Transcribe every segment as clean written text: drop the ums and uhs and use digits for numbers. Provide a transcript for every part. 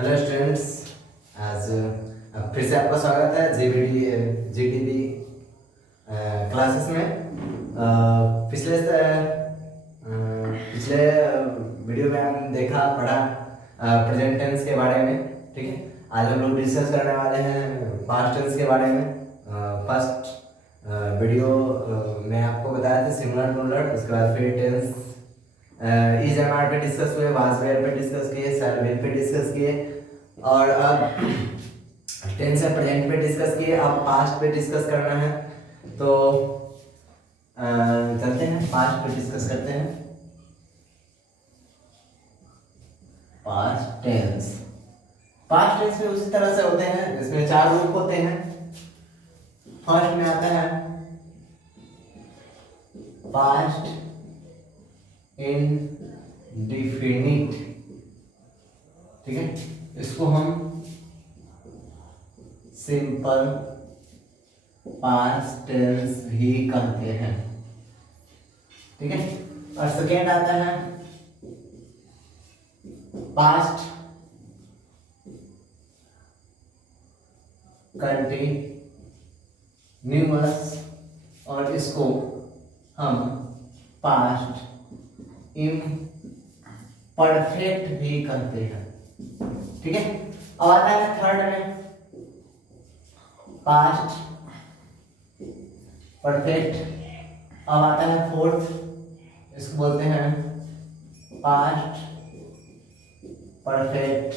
Hello students. आज फिर से आपका स्वागत है जीटीबी क्लासेस में। पिछले वीडियो में हम पढ़ा प्रेजेंट टेंस के बारे में। ठीक है, आज हम लोग डिस्कस करने वाले हैं पास्ट टेंस के बारे में। फर्स्ट वीडियो में आपको बताया था सिंगुलर प्लूरल, उसके बाद फिर टेंस इज एम आर पे डिस्कस हुए, वाज वेयर पे डिस्कस किए, शैल विल पे डिस्कस किए, और अब टेंस या प्रेजेंट पे डिस्कस किए। अब पास्ट पे डिस्कस करना है, तो चलते हैं पास्ट पे डिस्कस करते हैं। पास्ट टेंस में उसी तरह से होते हैं, इसमें 4 रूप होते हैं। फर्स्ट में आता है पास्ट इंडेफिनिट। ठीक है, इसको हम सिंपल पास्ट टेंस भी कहते हैं। ठीक है, और सेकेंड आता है पास्ट कंटिन्यूअस, और इसको हम पास्ट इम्परफेक्ट भी कहते हैं। ठीक है, अब आता है थर्ड में पास्ट परफेक्ट। अब आता है फोर्थ, इसको बोलते हैं पास्ट परफेक्ट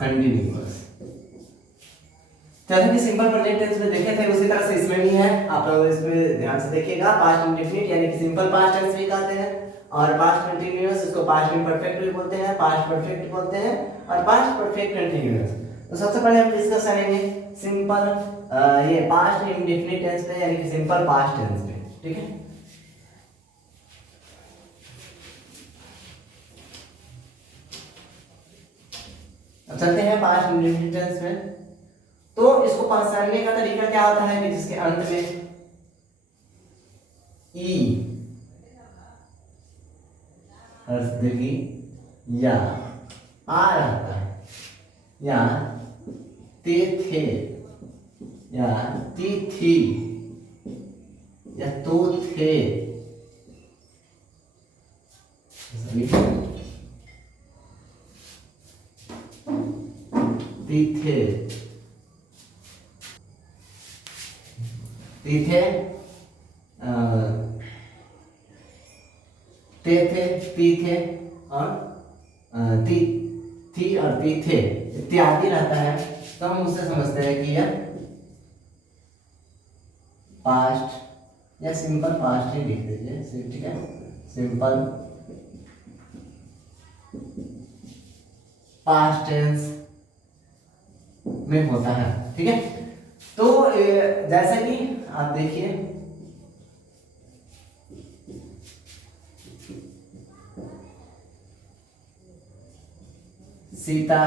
कंटिन्यूअस। जैसे कि सिंपल प्रेजेंट टेंस में देखे थे उसी तरह से इसमें भी है, आप लोग इसमें ध्यान से देखिएगा। पास्ट इंडेफिनिट यानी कि सिंपल पास्ट टेंस भी कहते हैं, और पास्ट कंटीन्यूअस इसको पास्ट इम्परफेक्ट भी बोलते हैं, पास्ट परफेक्ट बोलते हैं, और पास्ट परफेक्ट कंटीन्यूअस। तो सबसे पहले हम डिस्कस करेंगे सिंपल ये पास्ट इंडेफिनिट टेंस पे यानी कि सिंपल पास्ट टेंस पे। ठीक है, अब चलते हैं पास्ट इंडेफिनिट टेंस में। तो इसको पहचानने का तरीका क्या होता है कि जिसके अंत में ई या आ रहता है, या ते थे, या ती थी, या तो थे, ती थे, ती थे, ते थे, ती थे, और ती थी और ती थे इत्यादि रहता है, तो हम उससे समझते हैं कि यह पास्ट या सिंपल पास्ट ही लिख दीजिए। ठीक है, सिंपल पास्ट टेंस में होता है। ठीक है, तो जैसा कि आप देखिए सीता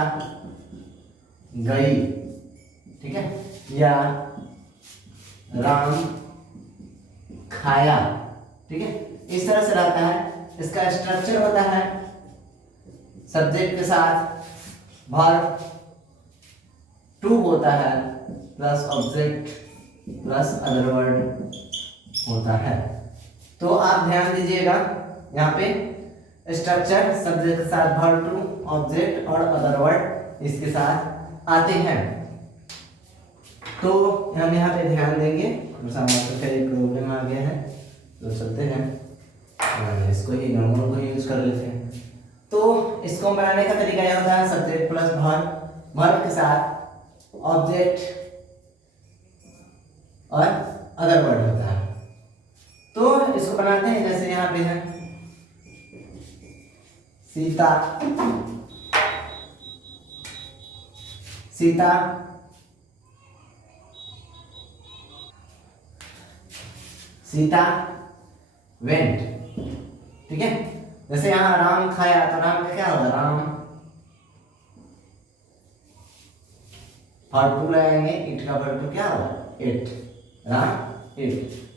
गई, ठीक है, या राम खाया। ठीक है, इस तरह से रहता है। इसका स्ट्रक्चर होता है सब्जेक्ट के साथ वर्ब टू होता है, plus object plus other word होता है। तो आप ध्यान दीजिएगा, यहाँ पे स्ट्रक्चर सब्जेक्ट के साथ वर्ब टू, ऑब्जेक्ट और अदर वर्ड इसके साथ आते हैं। तो हम यहाँ पे ध्यान देंगे। एक प्रॉब्लम आ गया है, तो चलते हैं इसको ही नॉर्मल को यूज कर लेते हैं। तो इसको बनाने का तरीका यह होता है सब्जेक्ट प्लस वर्ब, वर्ब के साथ ऑब्जेक्ट और अदर वर्ड होता है। तो इसको बनाते हैं, जैसे यहाँ पे है सीता, सीता सीता वेंट। ठीक है, जैसे यहाँ राम खाया, तो राम का क्या होगा, राम वर्ब टू लगाएंगे, इट का वर्ब टू क्या होगा, इट, राम इट।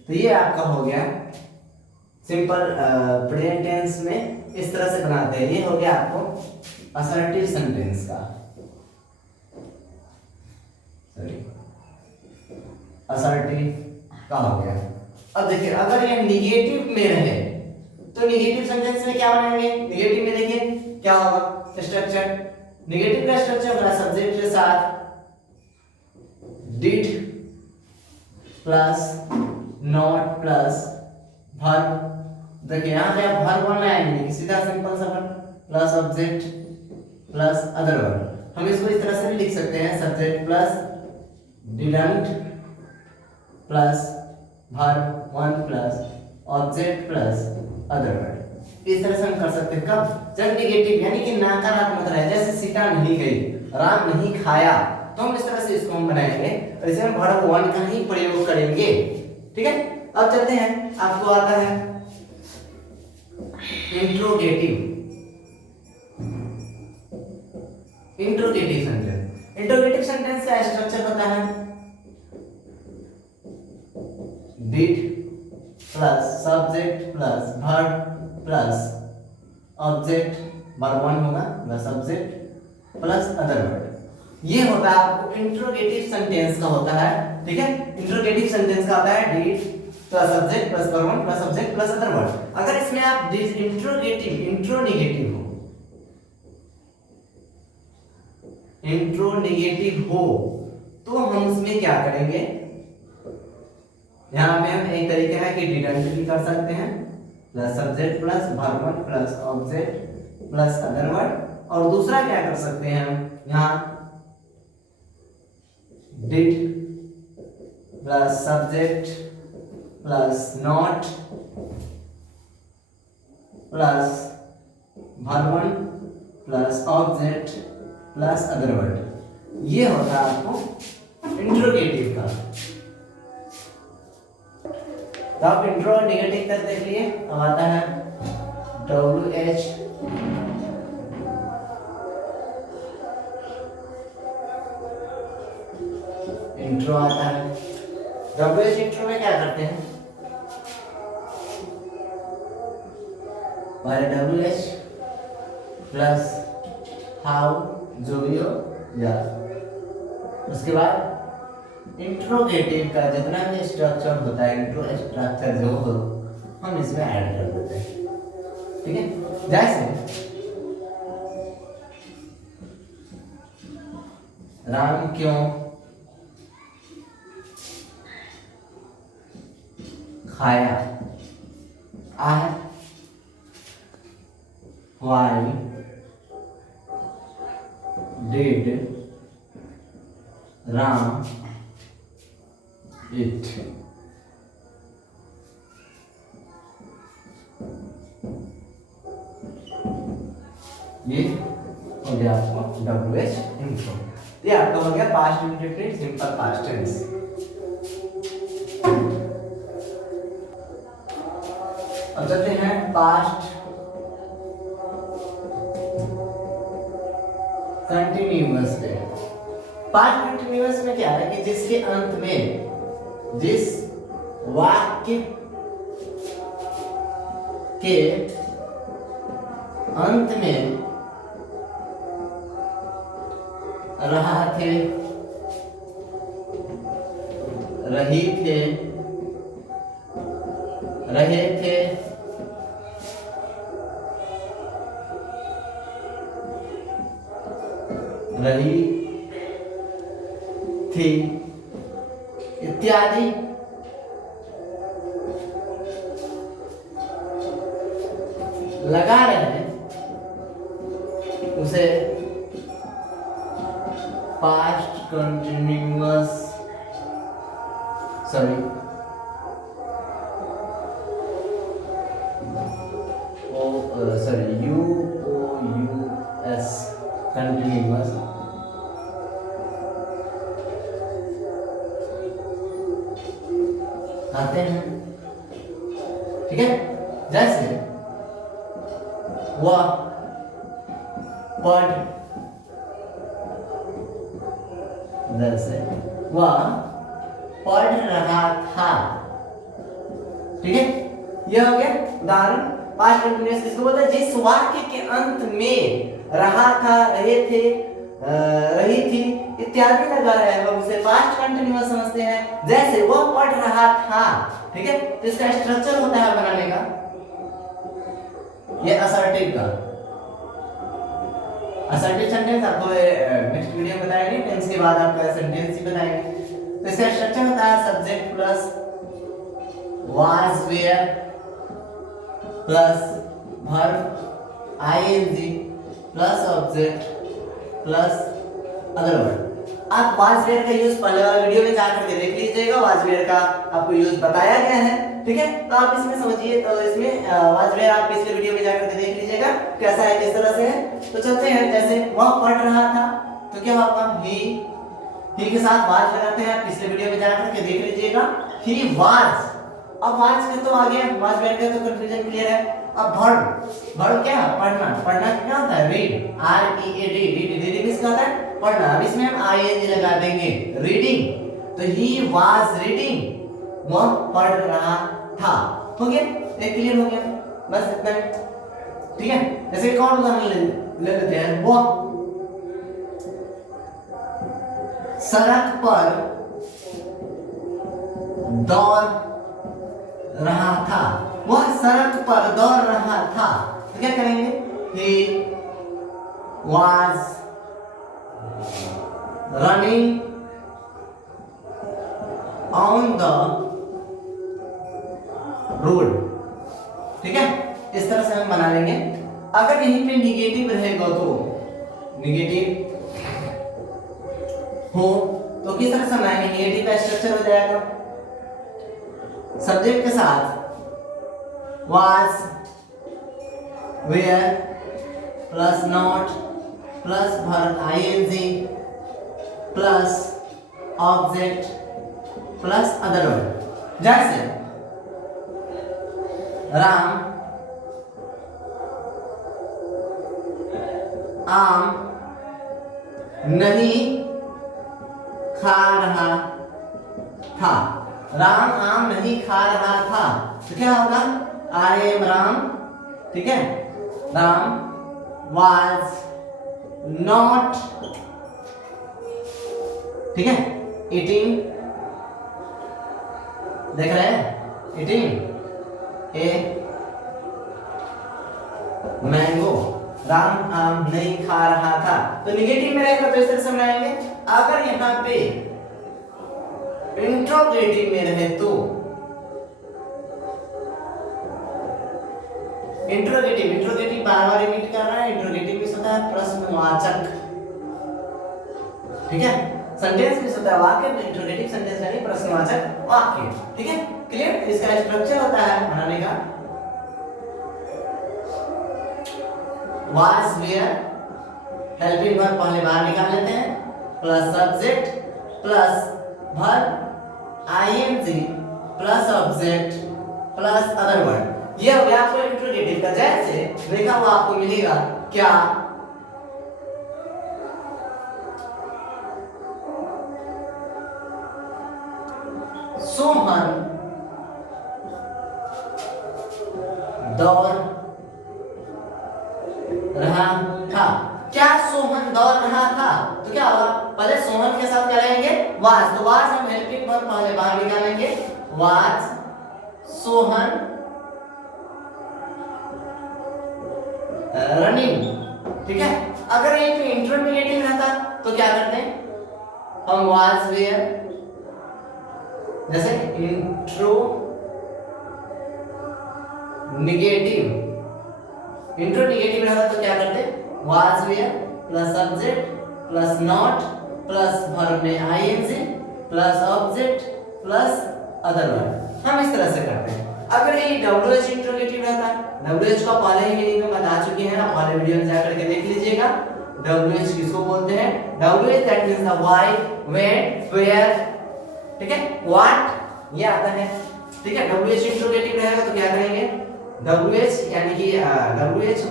तो ये आपका हो गया सिंपल प्रेजेंट टेंस में इस तरह से बनाते हैं। ये हो गया आपको असर्टिव सेंटेंस का, सॉरी असर्टिव का हो गया। अब देखिए अगर ये निगेटिव में रहे तो निगेटिव सेंटेंस में क्या बनाएंगे? निगेटिव में देखिए क्या होगा स्ट्रक्चर, निगेटिव का स्ट्रक्चर होगा सब्जेक्ट के साथ did plus not plus verb. देखिए यहाँ पे आप वर्ब वन लाएंगे, सीधा सिंपल सा verb plus object plus other verb. हम इसको इस तरह से भी लिख सकते हैं subject plus didn't plus verb one plus object plus other verb. इस तरह से हम कर सकते हैं। कब? जब निगेटिव यानी कि नकारात्मक रहे, जैसे सीता नहीं गई, राम नहीं खाया, तो हम इस तरह से इसको हम बनाएंगे और इसे हम वर्ब वन का ही प्रयोग करेंगे। ठीक है, अब चलते हैं। आपको आता है interrogative. Interrogative sentence, interrogative sentence का स्ट्रक्चर होता है did plus subject plus verb plus object, verb one होगा plus object plus other verb. ये होता है आपको इंट्रोगेटिव सेंटेंस का होता है। ठीक है, इंट्रोगेटिव सेंटेंस का होता है did plus subject plus verb one plus object plus other verb. अगर इसमें आप इंट्रोगेटिव इंट्रोनेगेटिव हो, इंट्रोनेगेटिव हो तो हम इसमें क्या करेंगे? यहाँ पे हम एक तरीका है कि डिडंट भी कर सकते हैं plus subject plus verb one plus object plus other verb. और दूसरा क्या कर सकते हैं हम यहाँ did plus subject plus not plus verb one plus object plus other word. ये होता है आपको इंट्रोगेटिव का। तो आप इंट्रो नेगेटिव तक देख लिए। अब आता है WH इंट्रो आता है। WH इंट्रो में क्या करते हैं? पहले WH प्लस हाउ जो भी हो या, उसके बाद इंट्रोगेटिव का जितना भी स्ट्रक्चर होता है, इंट्रो स्ट्रक्चर जो हो हम इसमें ऐड कर देते हैं। ठीक है, जैसे राम क्यों खाया, I why did Ram eat? ये हो गया आपका WH इंट्रो। ये आपका हो गया past indefinite simple past tense. अब चलते हैं पास्ट कंटिन्यूअस पे। पास्ट कंटिन्यूअस में क्या है कि जिसके अंत में, जिस वाक्य के अंत में रहा थे, रही थे, रहे थे, रही थी इत्यादि लगा रहे, उसे past continuous sorry UOUS continuous आते हैं। ठीक है, जैसे वह पढ़, जैसे वह पढ़ रहा था। ठीक है, यह हो गया उदाहरण। पास्ट कंटिन्यूअस किसको बोलते हैं? जिस वाक्य के अंत में रहा था, रहे थे, रही थी इत्यादि लगा रहा है, वह उसे पास्ट कंटिन्यूअस समझते हैं। जैसे वह पढ़ रहा था, ठीक है, तो इसका स्ट्रक्चर होता है बनाने का, ये असर्टिव का। असर्टिव सेंटेंस आपको नेक्स्ट वीडियो में बताएंगे, टेंस के बाद आपका सेंटेंस ही बताएंगे। तो इसका स्ट्रक्चर होता है subject plus was where plus verb ing plus object plus other word. आप was where का यूज पहले वाले वीडियो में जाकर के देख लीजिएगा, was where का आपको यूज बताया गया है, ठीक है। तो आप इसमें समझिए, तो इसमें was where आप पिछले वीडियो में जाकर के देख लीजिएगा कैसा है, किस तरह से है। तो चलते हैं, जैसे वह पढ़ रहा था तो क्या होगा? ही के साथ was लगाते हैं, पिछले वीडियो में जाकर के देख लीजिएगा। he was, अब वाज के तो आ गया, वाज बैठ गया तो कंफ्यूजन क्लियर है। अब वर्ब क्या? पढ़ना। पढ़ना क्या होता है? Read, R E A D, reading किसका होता है? पढ़ना। अब इसमें हम आई एन जी लगा देंगे, रीडिंग, तो ही वाज रीडिंग, वह पढ़ रहा था। हो गया, एक क्लियर हो गया, बस इतना ही, ठीक है। जैसे एक और उदाहरण ले लेते हैं, वो सड़क पर दौड़ रहा था, वह सड़क पर दौड़ रहा था, तो क्या करेंगे? He was running on the road, ठीक है। इस तरह से हम बना लेंगे। अगर यहीं पे निगेटिव रहेगा तो निगेटिव हो तो किस तरह से बनाएंगे? निगेटिव का स्ट्रक्चर हो जाएगा सब्जेक्ट के साथ was where plus not plus verb ing plus object plus other word. जैसे राम आम नहीं खा रहा था, राम आम नहीं खा रहा था, तो क्या होगा? आई एम राम, ठीक है। राम वाज नॉट, ठीक है, ईटिंग, देख रहे हैं, ईटिंग ए मैंगो, राम आम नहीं खा रहा था। तो निगेटिव में रहेगा तो इस तरह से बनाएंगे। अगर यहाँ पे इंट्रोगेटिव में रहे तो इंट्रोगेटिव बार बार रिपीट कर रहा है। इंट्रोगेटिव में होता है प्रश्नवाचक, ठीक है। सेंटेंस में होता है वाक्य, इंट्रोगेटिव सेंटेंस यानी प्रश्नवाचक वाक्य, ठीक है, क्लियर। इसका स्ट्रक्चर होता है बनाने का was where, हेल्पिंग वर्ब पहले बाहर निकाल लेते हैं, plus subject plus verb ing plus object plus other word. ये हो गया आपको इंट्रोगेटिव का। जैसे देखा हुआ आपको मिलेगा क्या? सोहन दौड़ रहा था। क्या सोहन दौड़ रहा था? तो क्या होगा? पहले सोहन के साथ क्या लेंगे? वाज। तो वाज हम हेल्पिंग वर्ब पहले बाहर निकालेंगे, वाज सोहन रनिंग, ठीक है। अगर ये पे इंट्रोगेटिव रहता तो क्या करते हैं हम? वाज वेयर, जैसे इंट्रो निगेटिव रहता तो क्या करते? was where plus subject plus not plus verb में ing plus object plus other word. हम इस तरह से करते हैं। अगर ये WH इंट्रोगेटिव रहता है, WH का पहले ही मीनिंग में बता चुके हैं, आप पहले वीडियो में जाकर के देख लीजिएगा। WH किसको बोलते हैं? WH that means the why, when, where, ठीक है, व्हाट, ये आता है, ठीक है। WH इंट्रोगेटिव रहेगा तो क्या करेंगे? WH यानी कि WH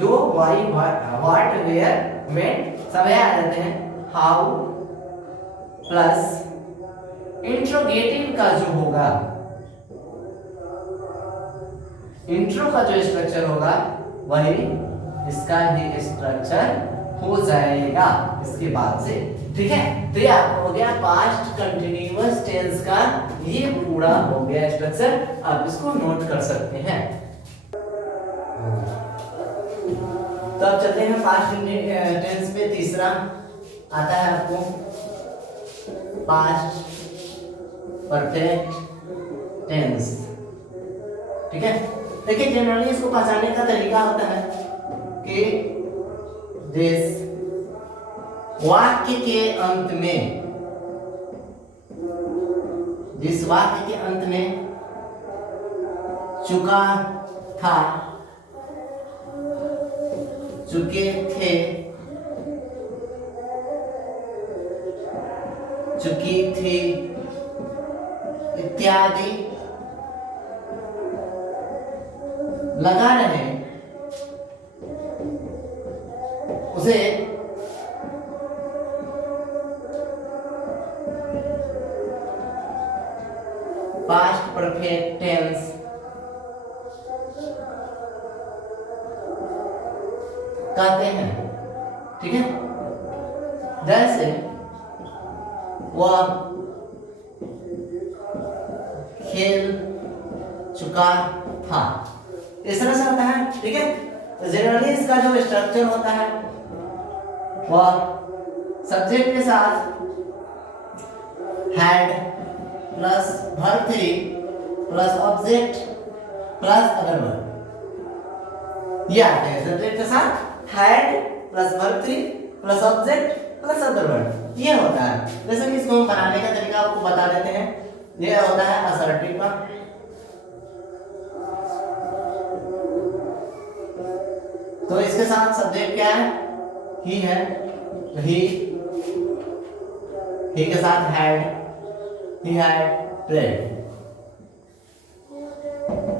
जो व्हाई, व्हाट, वेयर, व्हेन सब आ जाते हैं, हाउ प्लस इंट्रोगेटिव का जो होगा इंट्रो का जो स्ट्रक्चर होगा वही इसका भी स्ट्रक्चर हो जाएगा इसके बाद से। ठीक है, तो ये आपका हो गया पास्ट कंटिन्यूअस टेंस का ये पूरा हो गया स्ट्रक्चर। आप इसको नोट कर सकते हैं। तो अब चलते हैं पास्ट टेंस पे। तीसरा आता है आपको पास्ट परफेक्ट टेंस। ठीक है, देखिए जनरली इसको पहचानने का तरीका होता है कि जिस वाक्य के अंत में, जिस वाक्य के अंत में चुका था, चुके थे, चुकी थी इत्यादि लगा रहे उसे पास्ट परफेक्ट टेंस कहते हैं। ठीक है, जैसे वह खेल चुका था, इस तरह से होता है। ठीक है, तो जनरली इसका जो स्ट्रक्चर होता है वह सब्जेक्ट के साथ had plus verb 3 plus object plus other verb, ये आते हैं सब्जेक्ट के साथ had plus verb 3 plus object plus other verb, ये होता है। जैसे कि इसको हम बनाने का तरीका आपको बता देते हैं। ये होता है असर्टिव का, तो इसके साथ सब्जेक्ट क्या है, ही है, ही के साथ had, he had played.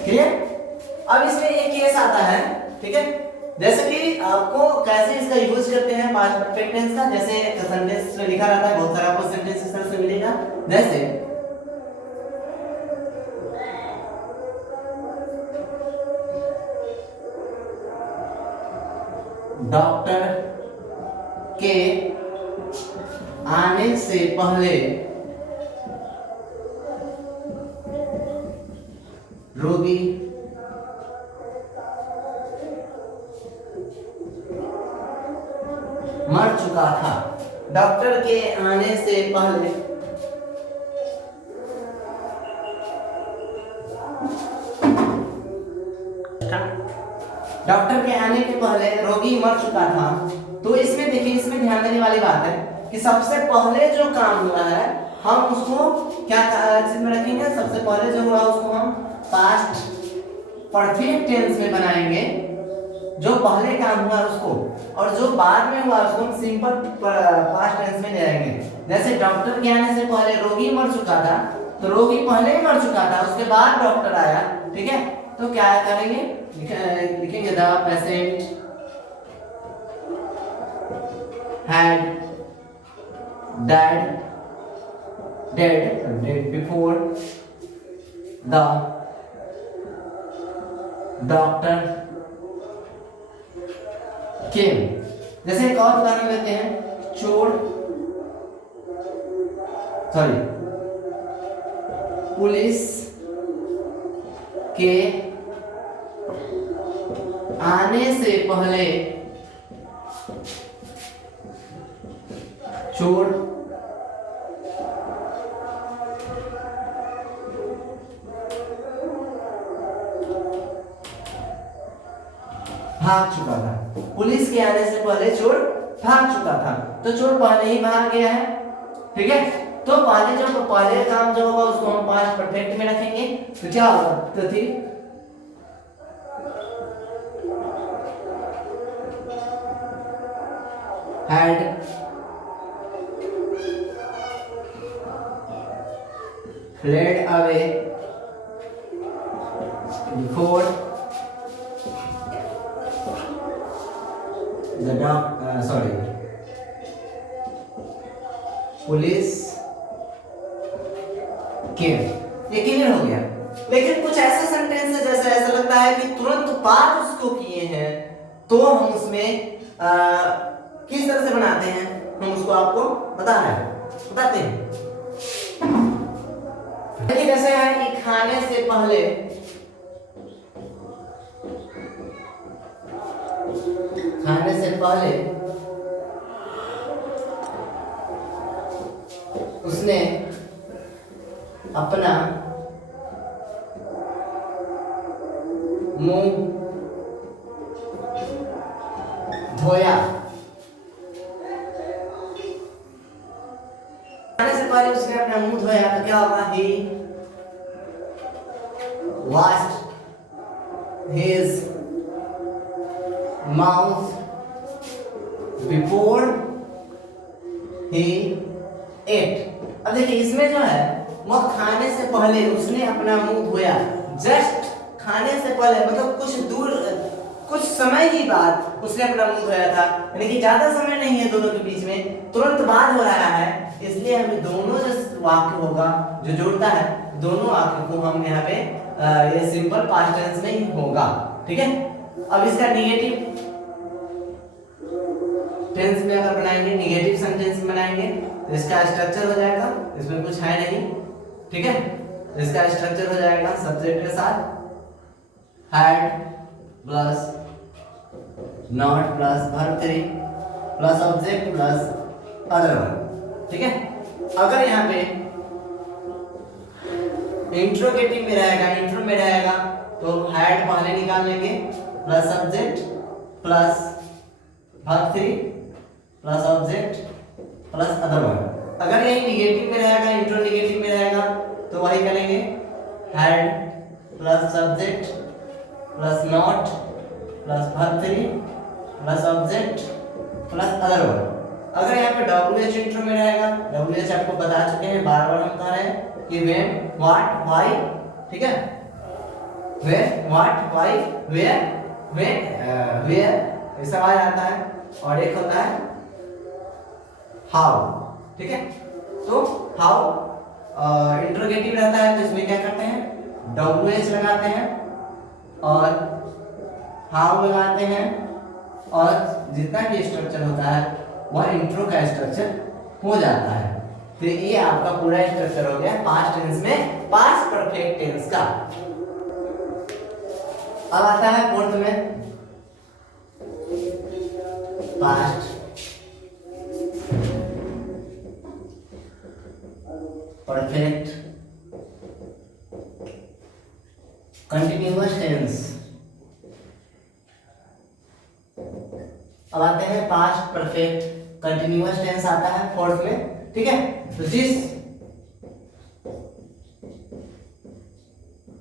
Clear? अब इसमें एक केस आता है। ठीक है, जैसे कि आपको कैसे इसका यूज करते हैं पास्ट परफेक्ट टेंस का, जैसे सेंटेंस में लिखा रहता है, बहुत सारा आपको सेंटेंस इस तरह से मिलेगा। जैसे डॉक्टर के आने से पहले रोगी मर चुका था। डॉक्टर के आने से पहले डॉक्टर के आने के पहले रोगी मर चुका था। तो इसमें देखिए, इसमें ध्यान देने वाली बात है कि सबसे पहले जो काम हुआ है हम उसको क्या चीज में रखेंगे, सबसे पहले जो हुआ उसको हम पास्ट परफेक्ट टेंस में बनाएंगे, जो पहले काम हुआ उसको, और जो बाद में हुआ उसको हम सिंपल पास्ट टेंस में ले आएंगे। जैसे डॉक्टर के आने से पहले रोगी मर चुका था, तो रोगी पहले ही मर चुका था, उसके बाद डॉक्टर आया। ठीक है, तो क्या करेंगे, लिखेंगे the patient had dead before the doctor came। जैसे एक और उदाहरण लेते हैं, पुलिस के आने से पहले चोर भाग चुका था। पुलिस के आने से पहले चोर भाग चुका था, तो चोर पहले ही भाग गया है। ठीक है, तो पहले काम जो होगा उसको हम पास्ट परफेक्ट में रखेंगे। तो क्या होगा, तो थी had fled away before the police came। ये क्लियर हो गया। लेकिन कुछ ऐसे सेंटेंस है जैसे ऐसा लगता है कि तुरंत बाद उसको किए हैं, तो हम उसमें किस तरह से बनाते हैं, हम उसको आपको बताते हैं। देखिए जैसे है कि खाने से पहले, उसने अपना मुंह धोया। खाने से पहले उसने अपना मुंह धोया तो क्या होगा, ही washed his mouth before he ate। अब देखिए इसमें जो है वह खाने से पहले उसने अपना मुंह धोया, जस्ट खाने से पहले मतलब कुछ समय ही बाद उसने अपना मुंह धोया था, यानी कि ज्यादा समय नहीं है दोनों के बीच में, तुरंत बाद हो रहा है, इसलिए हमें दोनों जो वाक्य होगा जो जोड़ता है दोनों वाक्य को हम यहाँ पे ये सिंपल पास्ट टेंस में ही होगा। ठीक है, अब इसका निगेटिव टेंस में अगर बनाएंगे, निगेटिव सेंटेंस बनाएंगे तो इसका स्ट्रक्चर हो जाएगा, इसमें कुछ है नहीं। ठीक है, इसका स्ट्रक्चर हो जाएगा सब्जेक्ट के साथ had plus not plus verb 3 plus object plus other one. ठीक है, अगर यहाँ पे इंट्रोगेटिव में रहेगा तो हैड पहले निकाल लेंगे plus subject plus verb 3 plus object plus other one. अगर यही निगेटिव में रहेगा, इंट्रोगेटिव में रहेगा तो वही करेंगे had plus subject plus not plus verb 3 plus object plus other one. अगर यहाँ पे WH इंट्रो में रहेगा, WH आपको बता चुके हैं, बार-बार हम कह रहे हैं कि when, what, why। ठीक है, when, what, why, where, when, where ये सब आ जाता है, और एक होता है how। ठीक है, तो how इंट्रोगेटिव रहता है तो इसमें क्या करते हैं, WH लगाते हैं और how लगाते हैं, और जितना भी स्ट्रक्चर होता है वह इंट्रो का स्ट्रक्चर हो जाता है। तो ये आपका पूरा स्ट्रक्चर हो गया पास्ट टेंस में, पास्ट परफेक्ट टेंस का। अब आता है फोर्थ में पास्ट परफेक्ट कंटिन्यूअस टेंस। अब आते हैं पास्ट परफेक्ट कंटिन्यूअस टेंस आता है फोर्थ में। ठीक है, तो जिस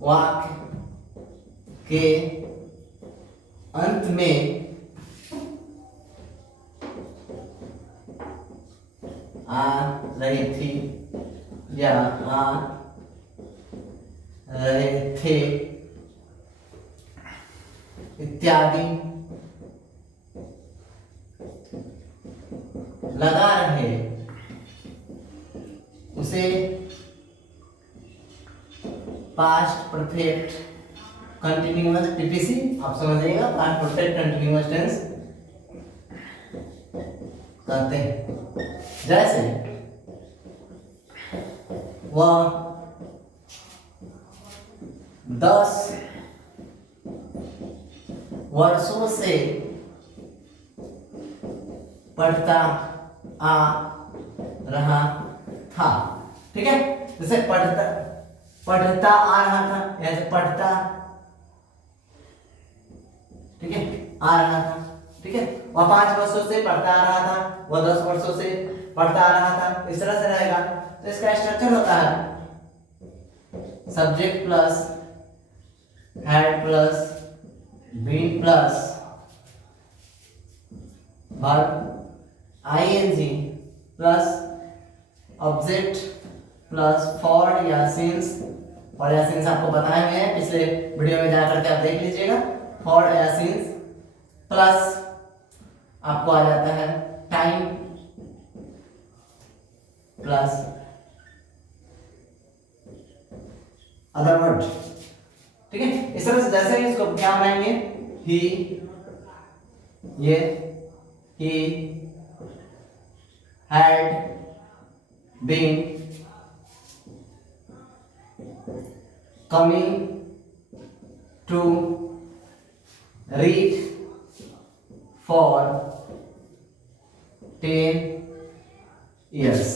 वाक्य के अंत में आ रही थी या आ रहे थे इत्यादि लगा रहे, उसे पास्ट परफेक्ट कंटिन्यूअस PPC आप समझिएगा, पास्ट परफेक्ट कंटिन्यूअस टेंस कहते हैं। जैसे वह 10 वर्षों से पढ़ता आ रहा था। ठीक है, जैसे पढ़ता आ रहा था, ऐसे पढ़ता, ठीक है, आ रहा था। ठीक है, वह 5 वर्षों से पढ़ता आ रहा था, वह 10 वर्षों से पढ़ता आ रहा था, इस तरह से रहेगा। तो इसका स्ट्रक्चर होता है subject plus had plus been plus verb ING plus object plus for या सिंस, और या सिंस आपको बताए हुए हैं पिछले वीडियो में जाकर के आप देख लीजिएगा। फॉर या सिंस प्लस आपको आ जाता है टाइम प्लस अदर वर्ड। ही, ये he had been coming to read for 10 years।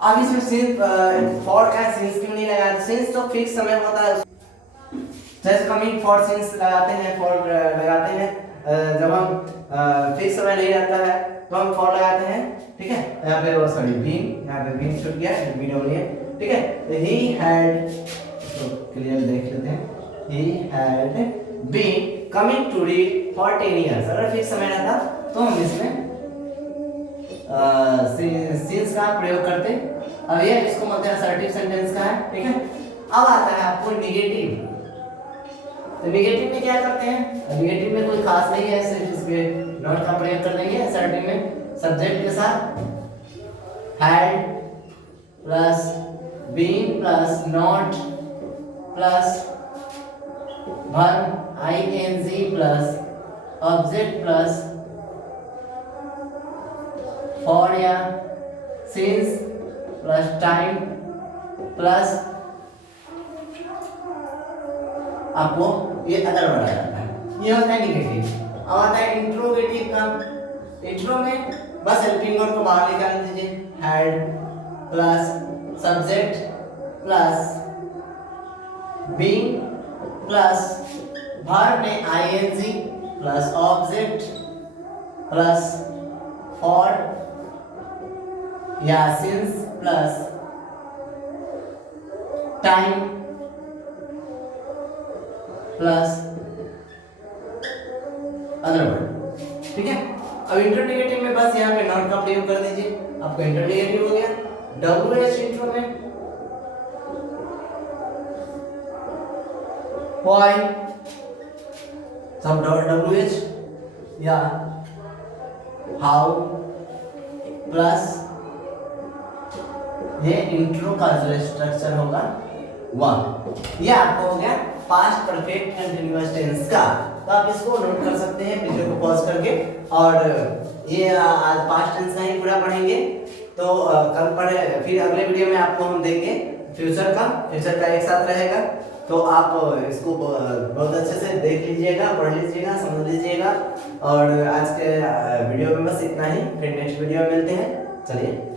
अब इसमें सिंस फॉर का सिंस क्यों नहीं लगाया? सिंस तो फिक्स समय होता है, जैसे कमिंग फॉर सिंस लगाते हैं, फॉर लगाते हैं जब हम फिक्स समय नहीं रहता है तो हम फॉर लगाते हैं, ठीक है। यहाँ पे सॉरी बीन, यहाँ पे बीन छूट गया, बीन हो गया, ठीक है। ही हैड, तो क्लियर देख लेते हैं, he had been coming to read for 10 years. अगर फिक्स समय रहता तो हम इसमें सिंस का प्रयोग करते। अब ये इसको बोलते हैं असर्टिव सेंटेंस का है, ठीक है। अब आता है आपको निगेटिव। तो निगेटिव में क्या करते हैं? निगेटिव में कोई खास नहीं है, सिर्फ इसके नॉट का प्रयोग कर देंगे। असर्टिव में सब्जेक्ट के साथ had plus been plus not plus verb ING plus object plus for या सिंस प्लस टाइम प्लस आपको ये अदर वर्ड आ जाता है। ये होता है निगेटिव। अब आता है इंट्रोगेटिव का। इंट्रो में बस हेल्पिंग वर्ब को बाहर निकाल दीजिए, had plus subject plus being plus verb में ING plus object plus for या since plus time plus other word, ठीक है। अब इंटरनेगेटिव में बस यहाँ पे नॉट का प्रयोग कर दीजिए, आपका इंटरनेगेटिव हो गया। WH इंट्रो में why सब WH या how प्लस ये इंट्रो का जो स्ट्रक्चर होगा वन। ये आपको हो गया पास्ट परफेक्ट कंटीन्यूअस टेंस का। तो आप इसको नोट कर सकते हैं वीडियो को पॉज करके। और ये आज पास्ट टेंस का ही पूरा पढ़ेंगे, तो कल पढ़े, फिर अगले वीडियो में आपको हम देंगे फ्यूचर का एक साथ रहेगा। तो आप इसको बहुत अच्छे से देख लीजिएगा, पढ़ लीजिएगा, समझ लीजिएगा। और आज के वीडियो में बस इतना ही, फिर नेक्स्ट वीडियो में मिलते हैं। चलिए।